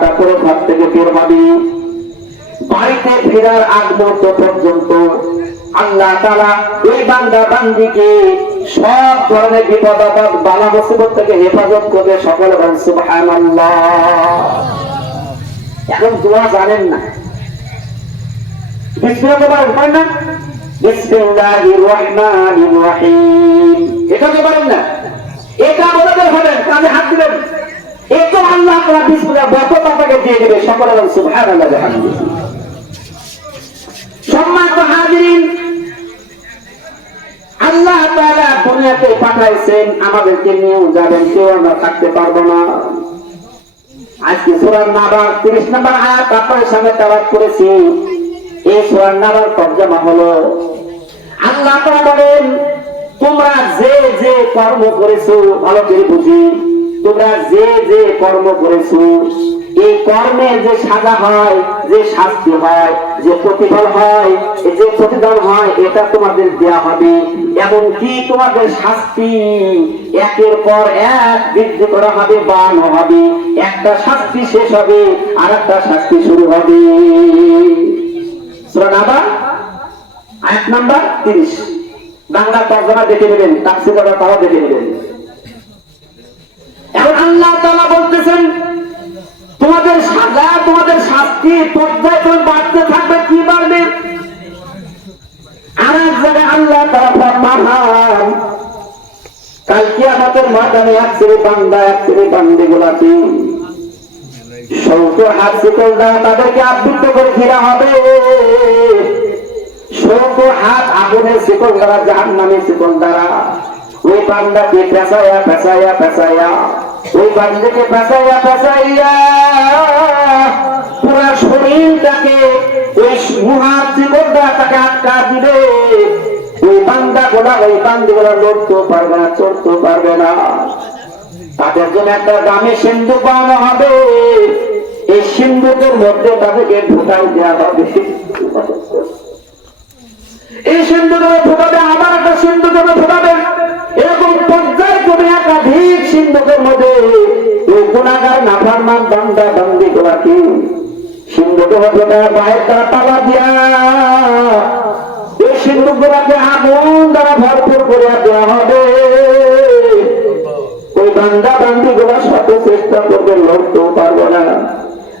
তারপরে ঘর থেকে বের হবি, বাড়িতে ফেরার আগ মুহূর্ত পর্যন্ত আল্লাহ তাআলা ওই বান্দা বান্দিকে সব ধরনের বিপদ আপদ বালা মুসিবত থেকে হেফাজত করবে। সকলে বলেন সুবহানাল্লাহ। এখন দোয়া জানেন না, বিসমিল্লাহ বলার উপায় না, বিসমিল্লাহির রহমানির রহিম এটা তো পারেন না, এটা বলে হবেন কাজে হাত দিবেন, এতো আল্লাহ তাআলা বিসমিল্লাহ বরকত আপনাকে দিয়ে দিবে। সকলে বলেন সুবহানাল্লাহ ওয়া বিহামদিহি। সম্মানিত হাজিরিন, আল্লাহ তাআলা দুনিয়াতে পাঠাইছেন আমাদেরকে নিয়েও যাবেন, কেউ আমরা থাকতে পারবো না। আজকে সূরা নাবার 30 নম্বর আয়াত আপনাদের সামনে তেলাওয়াত করেছি। এই সূরা নাবার তরজমা হলো, আল্লাহ তাআলা বলেন তোমরা যে যে কর্ম করেছো, ভালো করে বুঝি, তোমরা যে যে কর্ম করেছো এই কর্মের যে সাজা হয়, যে শাস্তি হয়, যে প্রতিফল হয়, যে প্রতিদান হয়, এটা তোমাদের দেয়া হবে। এমনকি তোমাদের শাস্তি একের পর এক বৃদ্ধি করা হবে, বাড়ানো হবে। একটা শাস্তি শেষ হবে, আর একটা শাস্তি শুরু হবে। সূরা নাবা আয়াত নাম্বার 30, বাংলা তরজমা দেখে নেবেন, তাফসীর তাও দেখে নেবেন। এখন আল্লাহ তাআলা বলতেছেন তোমাদের সাজা, তোমাদের শাস্তি পর্যায় ক্রমে বাড়তে থাকবে। কি বাড়বে? আর এক জায়গায় আল্লাহ তাআলা ফরমান, কাল কিয়ামতের ময়দানে এক শ্রেণীর বান্দা, এক শ্রেণীর বান্দীগুলোকে 70 হাত শিকল দ্বারা তাদেরকে আবৃত করে ঘেরা হবে। 70 হাত আগুনের শিকল দ্বারা, জাহান্নামের শিকল দ্বারা ওই বান্দাকে পেঁচাইয়া পেঁচাইয়া পেঁচাইয়া, ওই বান্দাকে পেঁচাইয়া পেঁচাইয়া পুরা শরীরটাকে ওই মুহার শিকল দ্বারা তাকে আটকা দিবে। ওই বান্দাগুলা, ওই বান্দিগুলা লড়তেও পারবে না, চলতেও পারবে না। তাদের জন্য একটা দামি সিন্ধুক বানানো হবে। এই সিন্ধুকের মধ্যে তাদেরকে ঢুকাই দেওয়া হবে। এই সিন্ধুকে ঢুকাবে, আবার একটা সিন্ধুকে ঢুকাবে। এরকম পর্যায়ক্রমে একাধিক সিন্ধুকের মধ্যে ওই গুনাহগার নাফরমান বান্দা বান্দি গুলাকে সিন্ধুকের মধ্যে বাইরে তারা তালা দিয়া এই সিন্ধুক গুলাকে আগুন দ্বারা ভরপুর করে দেওয়া হবে। ওই বান্দা বান্দি গুলা শত চেষ্টা করবে, লড়তেও পারবে না,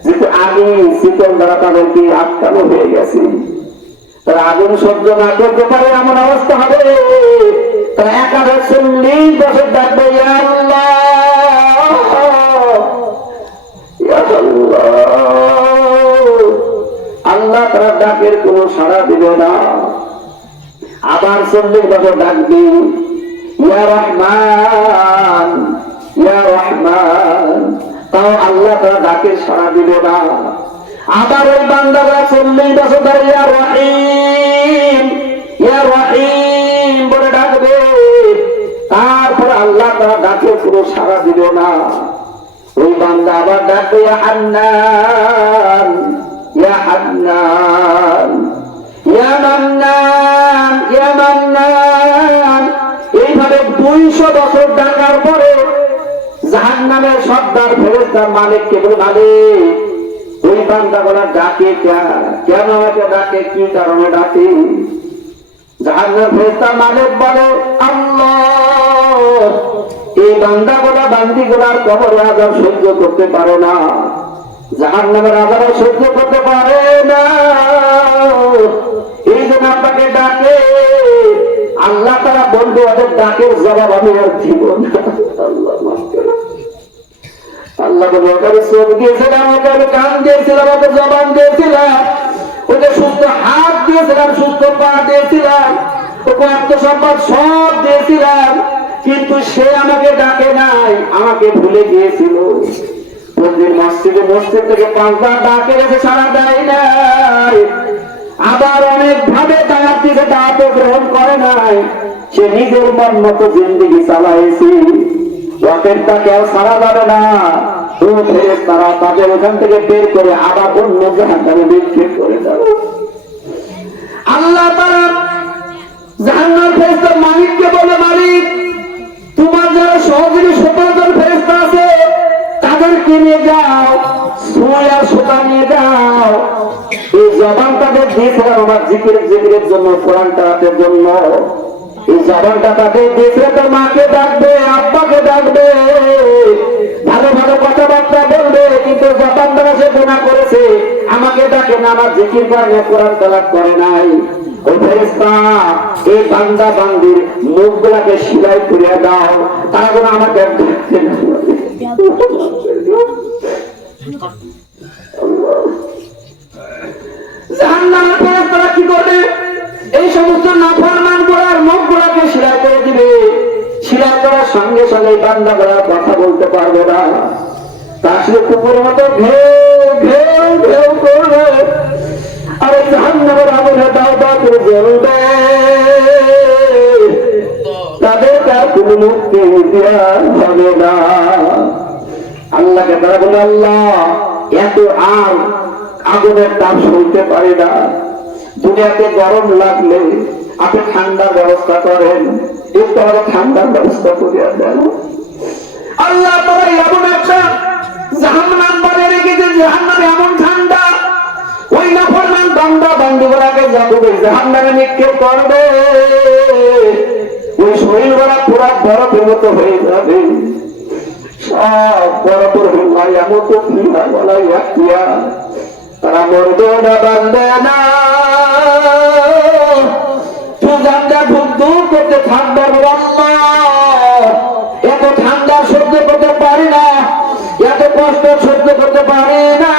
যেহেতু আগে শীতল দ্বারা তাদেরকে আটকানো হয়ে গেছে। তারা আগুন সহ্য না করতে পারে, এমন অবস্থা হবে। তারা 140 বছর ডাকবে, ইয়া আল্লাহ ইয়া আল্লাহ। আল্লাহ তারা ডাকের কোনো সাড়া দিবে না। আবার 40 বছর ডাকবে, ইয়া রহমান ইয়া রহমান। তাও আল্লাহ তারা ডাকের সাড়া দিবে না। আবার ওই বান্দারা 40 বছর ধরে ইয়া রহিম বলে ডাকবে। তারপর আল্লাহ তারা ডাকে পুরো সাড়া দিবে না। ওই বান্দা আবার ডাকবে, ইয়া হান্নান ইয়া হান্নান ইয়া মান্নান ইয়া মান্নান। এইভাবে 200 বছর ডাকার পরে জাহান্নামের সর্দার ফেরেশতার মালিক কেবল মালিক ওই বান্দাগুলা ডাকে, কেন আমাকে ডাকে, কি কারণে ডাকে? জাহান্নামের ফেরেশতার মালিক বলে, আল্লাহ এই বান্দাগুলা বান্দিগুলার কবরে আযাব সহ্য করতে পারে না, জাহান্নামের আযাব সহ্য করতে পারে না, এই জন্য আপনাকে ডাকে। আল্লাহ তাআলা বলবে, ওদের ডাকের জবাব আমি আর দিব না। আল্লাহ মাফ করুন। আল্লাহ বলে, ওকে চোখ দিয়েছিলাম, ওকে কান দিয়েছিলাম, ওকে জবান দিয়েছিলাম, ওকে সুস্থ হাত দিয়েছিলাম, সুস্থ পা দিয়েছিলাম, ওকে আত্মসম্পদ সব দিয়েছিলাম, কিন্তু সে আমাকে ডাকে নাই, আমাকে ভুলে গিয়েছিল। প্রতিদিন মসজিদ থেকে 5 বার ডাকে গেছে, সারা দেয় নাই। আবার অনেক ভাবে দাওয়াত দিতে, দাওয়াত গ্রহণ করে নাই। সে নিজের মন মতো জিন্দেগি চালাইছে। ওদের তাকে আর সারা যাবে না। তারা তাদের ওখান থেকে বের করে আবার অন্য জাহান্নামে নিক্ষেপ করে যাবে। আল্লাহ তাআলা জাহান্নামের ফেরেশতার মালিককে বলে, মালিক তোমার যারা সহযোগী 17 জন ফেরেশতা আছে তাদেরকে নিয়ে যাও, সুই আর সুতা নিয়ে যাও। এই জবানটাদের দিয়েছিলাম আমার জিকিরের জন্য, কোরআন তেলাওয়াতের জন্য। এই জবানটা তাদের দিয়েছিল তোর মাকে ডাকবে, আব্বাকে ডাকবে, ভালো ভালো কথাবার্তা বলবে, কিন্তু জবান দ্বারা সে গুনাহ করেছে, আমাকে ডাকে না, আমার জিকির করে, কোরআন তেলাওয়াত করে নাই। ও ফেরেশতা, এই বান্দা বান্দির মুখগুলাকে সিলাই করে দাও, তারা যেন আমাকে ডাকতে না পারে। জাহান্নামের ফেরেশতারা কি করবে? এই সমস্ত নাফরমান গোলার মুখগুলাকে সিলাই করে দিবে। সিলাই করার সঙ্গে সঙ্গে বান্দা গোলা কথা বলতে পারবে না। তার সাথে কুকুরের মতো ঘেউ ঘেউ ঘেউ করবে, আর এই জাহান্নামের আগুনে দাও দাও করে জ্বলবে। তাদেরকে আর কোনো মুক্তি দেওয়া হবে না। আল্লাহকে তারা বলে, আল্লাহ এত আগুনের তাপ সইতে পারে না, দুনিয়াতে গরম লাগলে আপনি ঠান্ডার ব্যবস্থা করেন, একটু আমাদের ঠান্ডার ব্যবস্থা করিয়া দেন। আল্লাহ তারা এমন একটা জাহান্নাম বানিয়ে রেখেছে, জাহান্নামে এমন ঠান্ডা, ওই নাফরমান বান্দা বান্দীগুলোকে যখন জাহান্নামে নিক্ষেপ করবে, ওই শরীরগুলা পুরা বরফের মতো হয়ে যাবে। সব বরফের হইয়া মতো ফিরা বলা ইয়া, তারা মরবে না, বাঁধবে না, সুজানটা ঢুক দূর করতে থাকবে। এত ঠান্ডা সহ্য করতে পারি না, এত কষ্ট সহ্য করতে পারি না।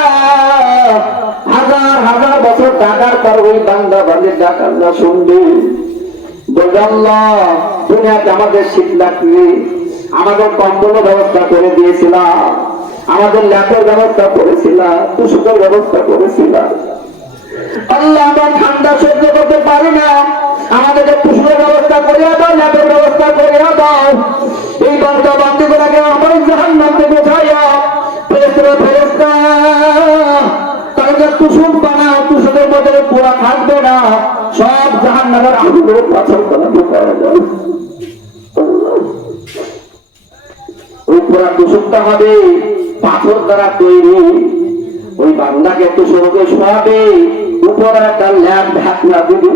হাজার হাজার বছর টাকার পর ওই বান্দা বান্দির ডাকার না শুনবে, বলবে আল্লাহ দুনিয়াতে আমাদের শীত লাগবে, আমাদের কম্বলের ব্যবস্থা করে দিয়েছিলাম, আমাদের ল্যাপের ব্যবস্থা করেছিলাম, তুষকের ব্যবস্থা করেছিলাম। আল্লাহ আমরা ঠান্ডা সহ্য করতে পারি না, আমাদেরকে তুষকের ব্যবস্থা করিয়া দাও, ল্যাপের ব্যবস্থা করিয়া দাও। এই বান্দা বান্দীগুলোকে আমার জাহান্নাম থেকে উঠাইয়া ফেরেশতা তাদেরকে তুষক বানাও, তুষকের মধ্যে পুরা থাকবে না, সব জাহান্নামের আগুনের পাথর করা ঢুকায়া যাও। ওই পুরা তুষকটা হবে পাথর দ্বারা তৈরি। ওই বান্দাকে তুষকে শোয়াবে, উপরে একটা ল্যাম্প ঢাকনা দিবে,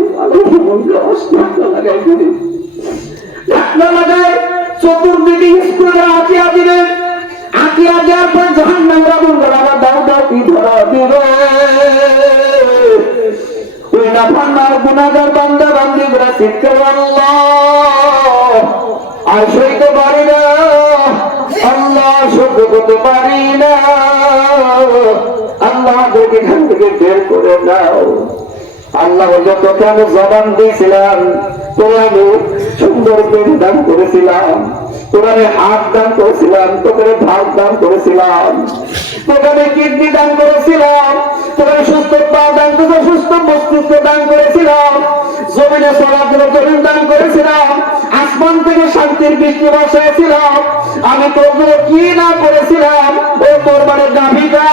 ঢাকনা লাগায় চতুর্দিকে স্কুলে আঁকিয়া দিবে, আঁকিয়া দেওয়ার পর জাহান্নামের আগুন আবার দাও দাও কি ধরা দিবে। ওই নাফরমান গুনাহগার বান্দা বান্দীরা চিৎকার আল্লাহ আর সইতে পারি না, আল্লাহ সহ্য করতে পারি না, আল্লাহ আমাদেরকে এখান থেকে বের করে দাও। আল্লাহ বললো তোকে আমি জবান দিয়েছিলাম, তোকে আমি সুন্দর পেন দান করেছিলাম, তোকে আমি হাত দান করেছিলাম, তোকে ভাত দান করেছিলাম, তোকে আমি কিডনি দান করেছিলাম, তোকে আমি সুস্থ পা দান করে সুস্থ মস্তিষ্ক দান করেছিলাম, জমিনে চলার জন্য জমিন দান করেছিলাম, আসমান থেকে শান্তির বৃষ্টি বসাইছিলাম। আমি তোর কি না করেছিলাম? ওই তোর মানে গাভীটা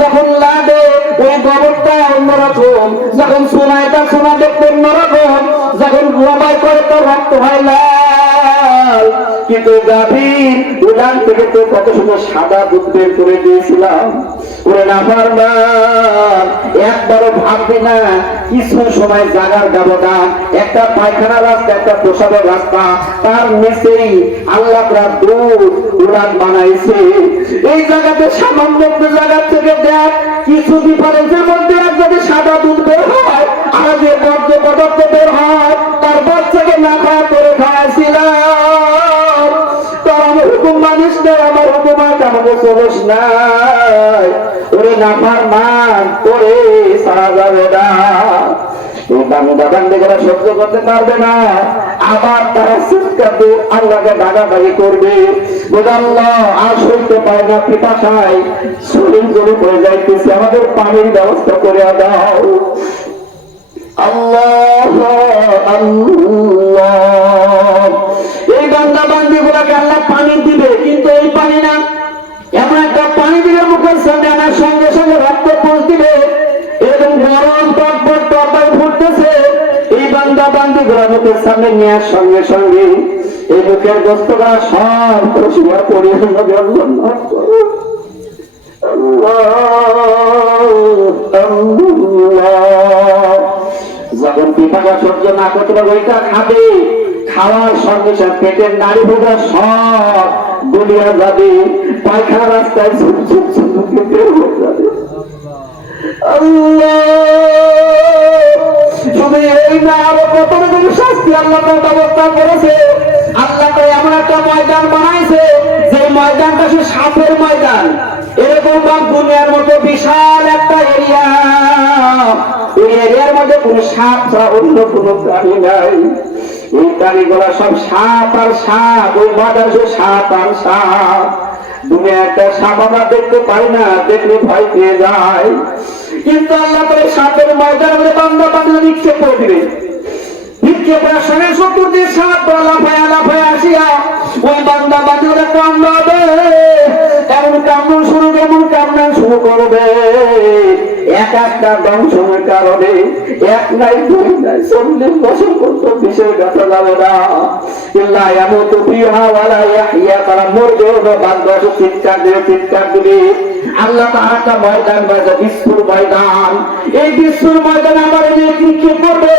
যখন লাগে ওই গোবরটা অন্যরকম, যখন সোনাইটা সোনা দেখতে অন্যরকম, যখন লবাই করে তোর রক্ত হয় লাল, কিন্তু গাভীর উলান থেকে তো কত সুন্দর সাদা দুধ বের করে দিয়েছিলাম। ওরে নাফরমান একবারও ভাববি না কিছু সময় জাগার ব্যবধান, একটা পায়খানা রাস্তা, একটা প্রসাদের রাস্তা, তার নিচেই আল্লাহ দুধ উড়ান বানাইছে। এই জায়গাতে সামান্য জায়গা থেকে দেখ কিছু ডিফারেন্সের মধ্যে যদি সাদা দুধ বের হয় আর যে বর্জ্য পদার্থ বের হয়, তার বাচ্চাকে না খাওয়া করে খাওয়াছিলাম। তার আমার হুকুম মানিস না, আমার হুকুম আমাকে চলিস নাই। ওরে নাফরমান করে সারা যাবে না, সহ্য করতে পারবে না, আবার তারা চিৎকার আল্লাহকে ডাকাডাকি করবে, আল্লাহ আর সইতে পারে না, পিপাসায় শরীর জড়ো হয়ে যাইতেছে, আমাদের পানির ব্যবস্থা করে দাও। আল্লাহ আল্লাহ এই বান্দা বান্দি গুলাকে আল্লাহ পানি দিবে, কিন্তু এই পানি না, এমন একটা পানি দিবে মুখের সামনে আমার সঙ্গে সঙ্গে রক্ত পৌঁছ দিবে, এরকম গরম টকবক টকবক ফুটতেছে। এই বান্দা বান্দি গুলা মুখের সামনে নেওয়ার সঙ্গে সঙ্গে এই মুখের গোস্তটা সব খুশিয়া পরিয়ে যখন পিপাসা সহ্য না করতে পারবে ওইটা খাবে, খাওয়ার সঙ্গে সঙ্গে পেটের নাড়ি ভোগা সব গলিয়া যাবে, পায়খানা রাস্তায় ঝুপ ঝুপ ঝুপ বের হয়ে যাবে। শুধু এই না, আরো কত রকম শাস্তি আল্লাহ ব্যবস্থা করেছে। আল্লাহ এমন একটা ময়দান বানাইছে যে ময়দানটা সে সাপের ময়দান। এরকম দুনিয়ার মতো বিশাল একটা এরিয়া, ওই এরিয়ার মধ্যে কোন সাপ ছাড়া অন্য কোন প্রাণী নাই। এই প্রাণীগুলা সব সাপ আর সাপ, ওই ময়দান সে সাপ আর সাপ। দুনিয়া একটা সাপ আমরা দেখতে পাই না, দেখলে ভয় পেয়ে যায়। কিন্তু আল্লাহ তো সাপের ময়দান মধ্যে বান্দা বান্দা নিক্ষেপ করে দিবে। নিক্ষেপের সঙ্গে শত্রুর দিয়ে সাপ লাফায় আসিয়া ওই বান্দা বান্দা কামড়াবে। এমন কামড় শুরু করবে, এক একটা দংশনের কারণে এক নাই দুই নাই 40 বছর পর্যন্ত বিষের কাছে যাবে না। এমন তো বিহাওয়ালা ইয়া, তারা মরবে না, বান্দা চিৎকার দিবে। আল্লাহ তার একটা ময়দান বাজে, বিশ্বর ময়দান। এই বিশ্বর ময়দানে আমার নিক্ষেপ করবে।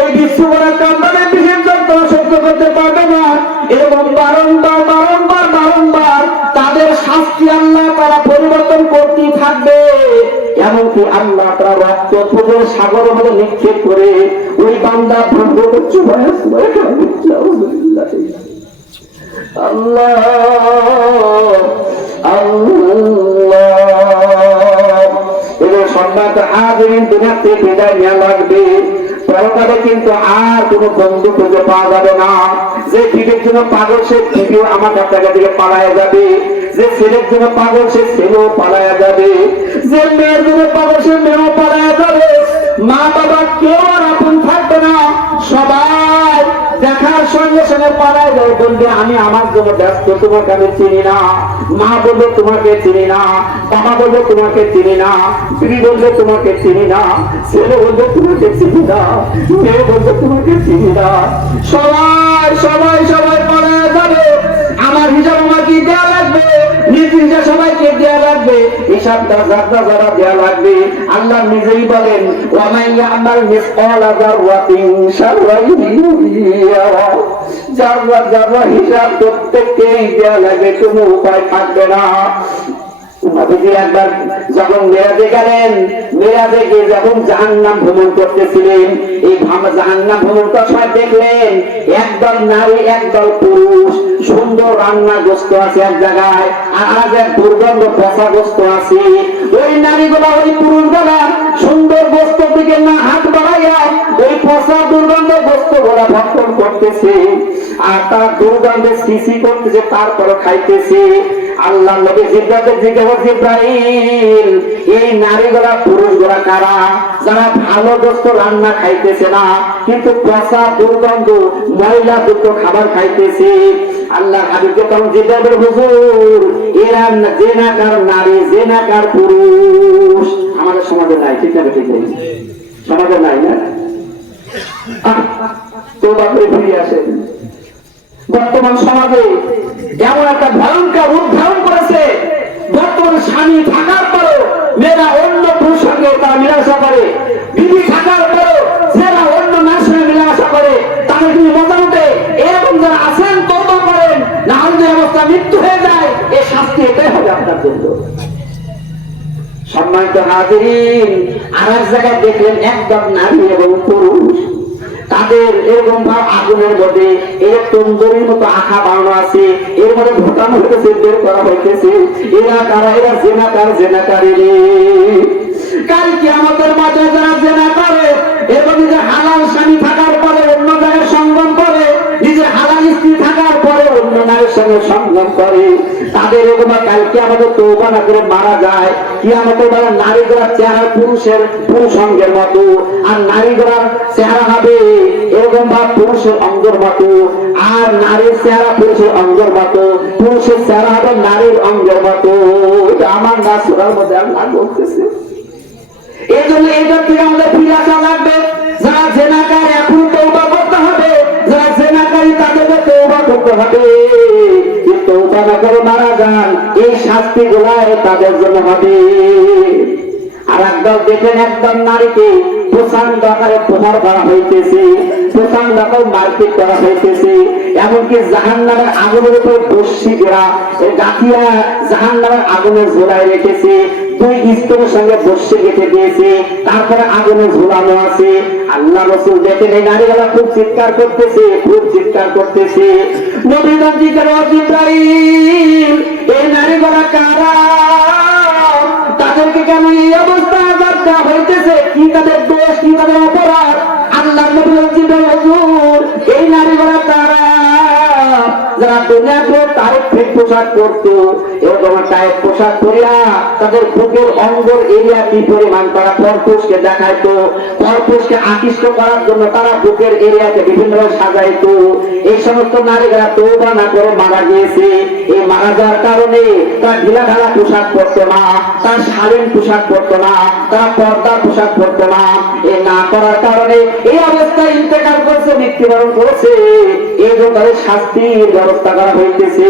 এই বিশ্ব করার কারণে বিশেষ যন্ত্রণা সহ্য করতে পারবে না। এবং বারংবার তাদের শাস্তি আল্লাহ তারা পরিবর্তন করতেই থাকবে। এমনকি আল্লাহ তারা রক্ত পুজোর সাগরের মধ্যে নিক্ষেপ করে ওই বান্দা ভঙ্গ করছে। আল্লাহ এদের সম্মানিত হাজিরিন, দুনিয়া থেকে বিদায় নেওয়া লাগবে। পরকালে কিন্তু আর কোন বন্ধু খুঁজে পাওয়া যাবে না। যে বিবের জন্য পাগল সে বিবেও আমার কাছে থেকে পালায়া যাবে। যে ছেলের জন্য পাগল সে ছেলেও পালায়া যাবে। যে মেয়ের জন্য পাগল সে মেয়েও পালায়া যাবে। মা বাবা কেউ আর আপন থাকবে না, সবাই দেখার সঙ্গে সঙ্গে পালায় যায়। বলবে আমি আমার জন্য ব্যস্ত, তোমাকে আমি চিনি না। মা বলবে তোমাকে চিনি না, বাবা বলবে তোমাকে চিনি না, স্ত্রী বলবে তোমাকে চিনি না, ছেলে বলবে তোমাকে চিনি না, মেয়ে বলবে তোমাকে চিনি না। সবাই পালায় যাবে। আমার হিসাব আমাকে দেওয়া লাগবে, নিজের হিসাব সবাইকে দেওয়া লাগবে, হিসাবটা যারা দেওয়া লাগবে। আল্লাহ নিজেই বলেন ওয়ামাইয়া আমাল মিসকালা যাররাতিন শাররান ইয়ারা, যারা হিসাব প্রত্যেককেই দেওয়া লাগবে, কোনো উপায় থাকবে না। একবার যখন মেরাজে গেলেন, মেরাজে গিয়ে যখন জাহান্নাম ভ্রমণ করতেছিলেন, এই জাহান্নাম ভ্রমণটা সবাই দেখলেন। একদল নারী একদল পুরুষ, সুন্দর রান্না গোস্ত আছে এক জায়গায়, আর এক দুর্গন্ধ পচা গোস্ত আছে। ওই নারীগুলা ওই পুরুষগুলা সুন্দর গোস্ত দিকে না হাত বাড়াইয়া ওই পচা দুর্গন্ধ গোস্ত গুলা ভক্ষণ করতেছে, আর তার দুর্গন্ধে সিসি করতেছে, তারপরে খাইতেছে। আল্লাহ নবী জিব্রাইলকে জিজ্ঞাসা, জিব্রাইল এই নারীগুলা পুরুষগুলা কারা? যারা ভালো গোস্ত রান্না খাইতেছে না, কিন্তু পচা দুর্গন্ধ ময়লা যুক্ত খাবার খাইতেছে। আল্লাহ হাবিবকে তখন জিজ্ঞাসা, হুজুর এরা জেনাকার নারী, জেনাকার পুরুষ। আমাদের সমাজে নাই, ঠিক না? ঠিক নেই, সমাজে নাই না। তো বাপরে ফিরে আসেন। বর্তমান সমাজে এমন একটা ভয়ঙ্কর রূপ ধারণ করেছে, বর্তমান স্বামী থাকার পরও মেয়েরা অন্য পুরুষ সঙ্গে তারা মেলামেশা করে, বিবি থাকার পরও যারা অন্য নারীর সঙ্গে মেলামেশা করে, তাদের কিন্তু মজা উঠে। এরকম যারা আছেন তওবা করেন, না হলে অবস্থা মৃত্যু হয়ে যায়। এই শাস্তি এটাই হবে আপনার জন্য। সম্মানিত হাজিরিন, আর এক জায়গায় দেখলেন একদম নারী এবং পুরুষ, তাদের এরকম ভাব আগুনের মধ্যে এর তন্দুরির মতো আখা বানানো আছে, এর মধ্যে ঢোকানো হইতেছে, বের করা হইতেছে। এরা কারা? এরা জেনাকারী। কাল কিয়ামতের মাঠে যারা জেনা করে এবং নিজের হালাল স্বামী থাকার পরে অন্য জায়গায় সঙ্গম করে, নিজের হালাল স্ত্রী থাকার পরে অন্য নারীর সঙ্গে সঙ্গম করে, তাদের এরকম কাল কিয়ামতে তওবা না করে মারা যায়। কিয়ামতের বেলা নারীগুলোর চেহারা পুরুষ অঙ্গের মতো, আর নারীগুলোর চেহারা হবে এরকম ভাব পুরুষের অঙ্গের মতো, আর নারীর চেহারা পুরুষের অঙ্গের মতো, পুরুষের চেহারা হবে নারীর অঙ্গের মতো। আমার না সুরার মধ্যে আল্লাহ বলতেছে। এই জন্য এটার থেকে আমাদের ফিরে আসা লাগবে। যারা জেনাকার এখন তওবা করতে হবে, যারা জেনাকারী তাদেরকে তওবা করতে হবে। তওবা না করে মারা যান, এই শাস্তি গুলাই তাদের জন্য হবে। আর একদল দেখেন, একদল নারীকে প্রচন্ড আকারে প্রহার করা হইতেছে, প্রচন্ড আকারে মারপিট করা হইতেছে, এমনকি জাহান্নামের আগুনের উপর বর্ষি দেওয়া গাঁথিয়া জাহান্নামের আগুনে ঝোলায় রেখেছে, দুই স্তরের সঙ্গে বর্ষি গেঁথে দিয়েছে, তারপরে আগুনে ঝোলানো আছে। আল্লাহ রাসূল দেখেন এই নারীগুলা খুব চিৎকার করতেছে, খুব চিৎকার করতেছে। নবী জিজ্ঞাসা জিবরাইল, এই নারীগুলা কারা? তাদেরকে কেন এই অবস্থা আযাব দেওয়া হইতেছে? কি তাদের দোষ, কি তাদের অপরাধ? আল্লাহ নবী বলছিলেন, হুজুর এই নারীগুলা কারা? যারা দুনিয়াতে টাইট ফিট পোশাক পরতো, এরকম টাইট পোশাক পরিয়া তাদের বুকের অঙ্গর এরিয়া কি পরিমাণ তারা পরপুরুষকে দেখাইতো, পরপুরুষকে আকৃষ্ট করার জন্য তারা বুকের এরিয়াকে বিভিন্নভাবে সাজাইতো। এই সমস্ত নারীরা তওবা না করে মারা গিয়েছে। এই মারা যাওয়ার কারণে তারা ঢিলা ঢালা পোশাক পরতো না, তার শালীন পোশাক পরতো না, তারা পর্দার পোশাক পরতো না। এই না করার কারণে এই অবস্থায় ইন্তেকাল করছে, মৃত্যুবরণ করেছে। এই জন্য তাদের শাস্তির ব্যবস্থা করা হইতেছে।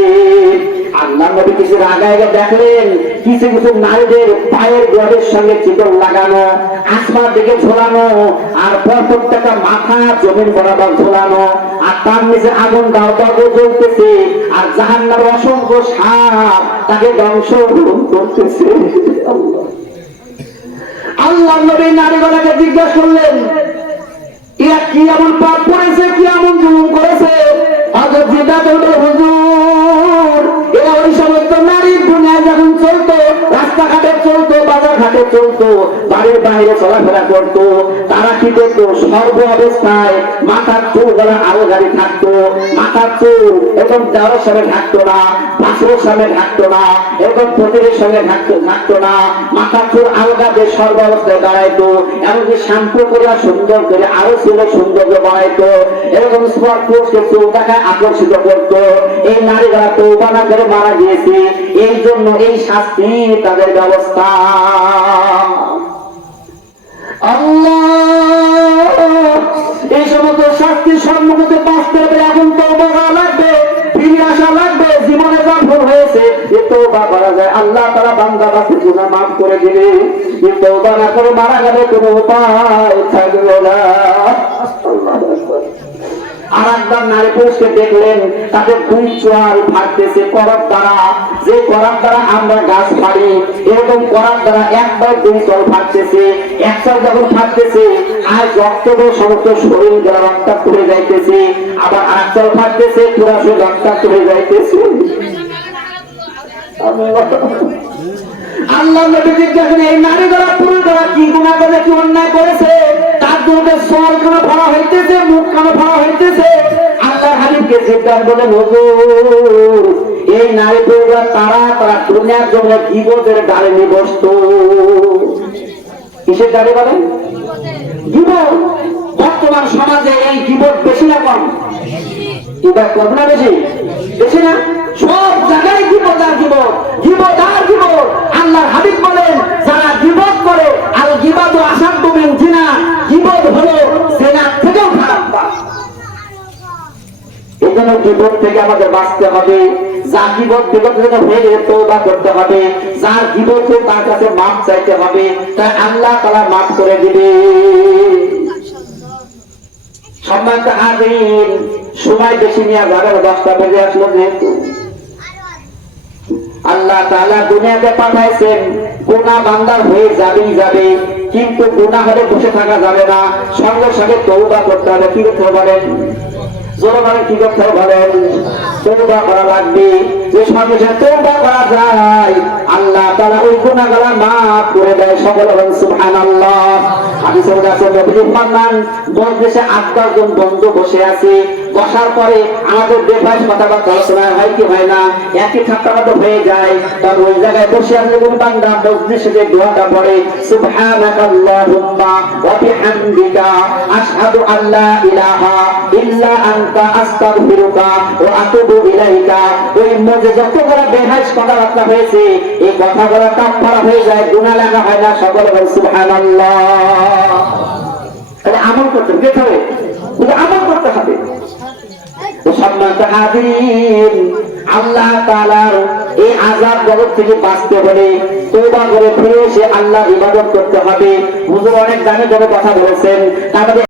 আল্লাহ নবী কিছু আগায় দেখলেন কিছু কিছু নারীদের পায়ের গোড়ের সঙ্গে চিকন লাগানো, আসমান দিকে ঝোলানো, আর প্রত্যেকটা মাথা জমিন বরাবর ঝোলানো, আর তার নিচে আগুন দাও দাও জ্বলতেছে, আর জাহান্নামের অসংখ্য সাপ তাকে ধ্বংস করতেছে। আল্লাহ নবী নারীগুলোকে জিজ্ঞাসা করলেন, এরা কি এমন পাপ করেছে, কি এমন জুলুম করেছে? হযরত জিদাত হুজুর, এরা ওই সমস্ত নারী দুনিয়ায় যখন চলতো, রাস্তাঘাটে চলতো, বাজার ঘাটে চলতো, বাড়ির বাইরে চলাফেরা করতো, তারা কি করতো? সর্ব অবস্থায় মাথার চুলগুলো আলো গাড়ি থাকতো, মাথার চুল এবং দেওয়ার সঙ্গে ঢাকতো না, পাশের সঙ্গে ঢাকতো না, এবং প্রতিবের সঙ্গে ঢাকতো না, মাথার চুল আলগা দিয়ে সর্ব অবস্থায় দাঁড়াইতো, এমনকি শ্যাম্পু করে সুন্দর করে আরো ছিল সৌন্দর্য বাড়াইতো, এরকম স্মার্ট পুরুষকে চুল দেখায় আকর্ষিত করতো। এই নারীরা তওবা না করে মারা গিয়েছে, এই জন্য এই শাস্তি তাদের ব্যবস্থা। আল্লাহ, এই সমস্ত শাস্তির সম্মুখে বাঁচতে হবে, এখন তওবা করা লাগবে, ফিরে আসা লাগবে। জীবনে যা ভুল হয়েছে এ তওবা করা যায়, আল্লাহ তাআলা বান্দা বান্দির গুনাহ মাফ করে দিবে। এ তওবা না করে মারা গেলে কোনো উপায় থাকবে না। আল্লাহু আকবার। আর একবার নারী পুরুষকে দেখলেন তাদের দুই চোয়াল ফাটতেছে করার দ্বারা, যে করার দ্বারা আমরা গাছ ফাড়ি, এরকম করার দ্বারা একবার দুই চল ফাটতেছে। এক চল যখন ফাটতেছে আর রক্ত সমস্ত শরীর দ্বারা রক্তাক্ত হয়ে যাইতেছে, আবার আর চল ফাটতেছে পুরা শরীর রক্তাক্ত হয়ে যাইতেছে। আল্লাহ নবী জিজ্ঞাসা করেন, এই নারীরা পুরুষরা কি গুনাহ করে, কি অন্যায় করেছে? তার জন্য সওয়াল কেন ফেলা হইতেছে, মুখ কেন ফেলা হইতেছে? আল্লাহ হাবিবকে জিজ্ঞাসা বলেন, হুজুর এই নারী পুরুষরা তারা দুনিয়ার জন্য গীবতের ডালে নিবসত। কিসের ডালে বলেন? গীবত। বর্তমান সমাজে এই গীবত বেশি না কম? এবার কম না বেশি? বেশি না? সব জায়গায় গীবত আর গীবত, গীবত আর গীবত। আল্লাহর হাবিব বলেন, যারা গীবত করে আর গীবত আসাদ্দু মিন জিনা, গীবত হলো জিনা থেকেও খারাপ কাজ। এজন্য গীবত থেকে আমাদের বাঁচতে হবে। যা গীবত বিগত হয়ে গেলে তওবা করতে হবে, যার গীবত তার কাছে মাফ চাইতে হবে, তাই আল্লাহ তাআলা মাফ করে দিবে। সম্মানিত হাজিরিন, সময় বেশি নিয়ে যাবে, 10টা বেজে আসলো যেহেতু। আল্লাহ তাআলা দুনিয়াতে পাঠাইছেন গুনাহ বান্দার হয়ে যাবেই যাবে, কিন্তু গুনাহ হলে বসে থাকা যাবে না, সঙ্গে সঙ্গে তওবা করতে হবে। কি করতে হবে? জোরে বলেন, কি করতে হবে? তওবা করা লাগবে। যে সঙ্গে সঙ্গে তওবা করা যায়, আল্লাহ তাআলা ওই গুনাহগুলো মাফ করে দেয়। সকলে বলেন সুবহানাল্লাহ। হাদিসের কাছে নবী ফরমান, মজলিসে 8-10 জন বন্ধু বসে আছে, বসার পরে আমাদের বেফাস কথাবার্তা আলোচনা হয় কি হয় না, একই ঠাট্টামাটা হয়ে যায়। তার ওই জায়গায় বসে আছে কোন বান্দা মজলিসে যে দোয়াটা পড়ে, সুবহানাকাল্লাহুম্মা ওয়া বিহামদিকা আশহাদু আল্লা ইলাহা ইল্লা আনতা আস্তাগফিরুকা ওয়া আতুবু ইলাইকা, ওই মজে যতগুলো বেফাস কথাবার্তা হয়েছে এই কথাগুলো কাফারা হয়ে যায়, গুনাহ লাগা হয় না। সকলে বলেন সুবহানাল্লাহ। তাহলে আমল করতে হবে, আমল করতে হবে। সম্মানিত হাজিরিন, আল্লাহ তাআলার এই আযাব জগৎ থেকে বাঁচতে হলে তওবা করে ফিরে এসে আল্লাহর ইবাদত করতে হবে। হুজুর অনেক দামে দামে কথা বলেছেন, আমাদের